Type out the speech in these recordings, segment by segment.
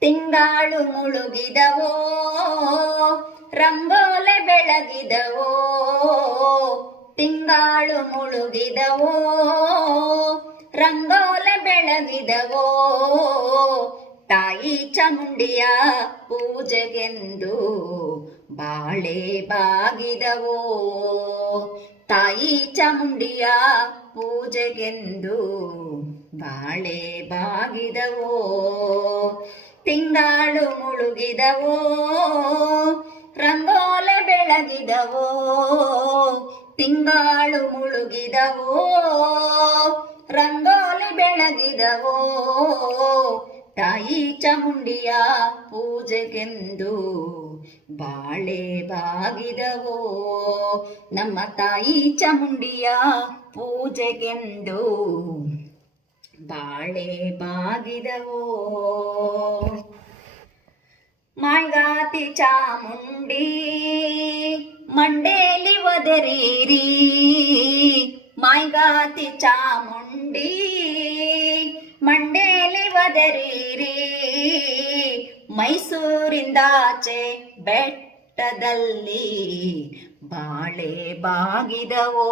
ತಿಂಗಾಳು ಮುಳುಗಿದವೋ? ರಂಗೋಲೆ ಬೆಳಗಿದವೋ? ತಿಂಗಾಳು ಮುಳುಗಿದವೋ? ರಂಗೋಲೆ ಬೆಳಗಿದವೋ? ತಾಯಿ ಚಾಮುಂಡಿಯ ಪೂಜೆಗೆಂದು ಬಾಳೆ ಬಾಗಿದವೋ? ತಾಯಿ ಚಾಮುಂಡಿಯ ಪೂಜೆಗೆಂದು ಬಾಳೆ ಬಾಗಿದವೋ? ತಿಂಗಾಳು ಮುಳುಗಿದವೋ? ರಂಗೋಲೆ ಬೆಳಗಿದವೋ? ತಿಂಗಳು ಮುಳುಗಿದವೋ? ರಂಗೋಲೆ ಬೆಳಗಿದವೋ? ತಾಯಿ ಚಾಮುಂಡಿಯ ಪೂಜೆಗೆಂದು ಬಾಳೆ ಬಾಗಿದವೋ? ನಮ್ಮ ತಾಯಿ ಚಾಮುಂಡಿಯ ಪೂಜೆಗೆಂದು ಬಾಳೆ ಬಾಗಿದವೋ? ಮಾಯ್ಗಾತಿ ಚಾಮುಂಡಿ ಮಂಡೇಲಿ ಒದರೀರಿ? ಮಾಯ್ಗಾತಿ ಚಾಮುಂಡಿ ಮಂಡೇಲಿ ಒದರೀರಿ? ಮೈಸೂರಿಂದಾಚೆ ಬೆಟ್ಟದಲ್ಲಿ ಬಾಳೆ ಬಾಗಿದವೋ?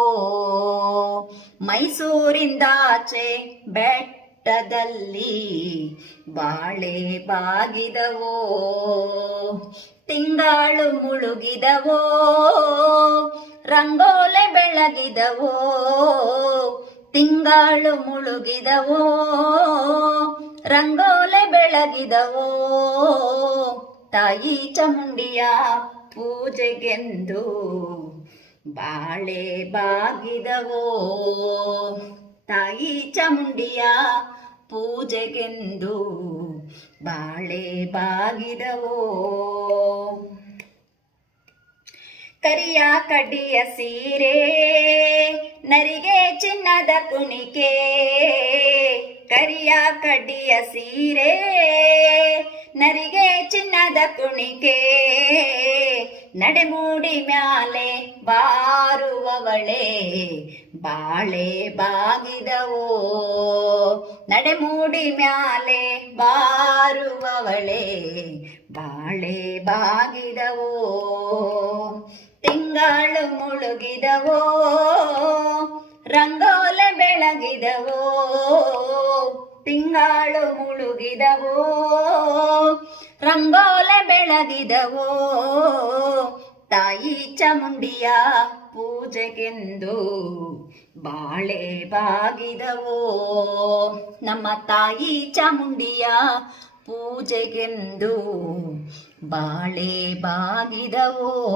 ಮೈಸೂರಿಂದಾಚೆ ಬೆಟ್ಟದಲ್ಲಿ ಬಾಳೆ ಬಾಗಿದವೋ? ತಿಂಗಳು ಮುಳುಗಿದವೋ? ರಂಗೋಲೆ ಬೆಳಗಿದವೋ? ತಿಂಗಳು ಮುಳುಗಿದವೋ? ರಂಗೋಲೆ ಬೆಳಗಿದವೋ? ತಾಯಿ ಚಾಮುಂಡಿಯ ಪೂಜೆಗೆಂದು ಬಾಳೆ ಬಾಗಿದವೋ? ತಾಯಿ ಚಾಮುಂಡಿಯ ಪೂಜೆಗೆಂದು ಬಾಳೆ ಬಾಗಿದವೋ? ಕರಿಯ ಕಡಿಯ ಸೀರೆ, ನರಿಗೆ ಚಿನ್ನದ ಕುಣಿಕೆ. ಕರಿಯ ಕಡಿಯ ಸೀರೆ ಚಿನ್ನದ ಕುಣಿಕೆ, ನಡೆಮೂಡಿ ಮ್ಯಾಲೆ ಬಾರುವವಳೆ, ಬಾಳೆ ಬಾಗಿದವೋ, ನಡೆಮೂಡಿ ಮ್ಯಾಲೆ ಬಾರುವವಳೆ, ಬಾಳೆ ಬಾಗಿದವೋ, ತಿಂಗಳು ಮುಳುಗಿದವೋ, ರಂಗೋಲೆ ಬೆಳಗಿದವೋ ತಿಂಗಾಳು ಮುಳುಗಿದವೋ, ರಂಗೋಲೆ ಬೆಳಗಿದವೋ, ತಾಯಿ ಚಮುಂಡಿಯ ಪೂಜೆಗೆಂದು ಬಾಳೆ ಬಾಗಿದವೋ, ನಮ್ಮ ತಾಯಿ ಚಾಮುಂಡಿಯ ಪೂಜೆಗೆಂದು ಬಾಳೆ ಬಾಗಿದವೋ.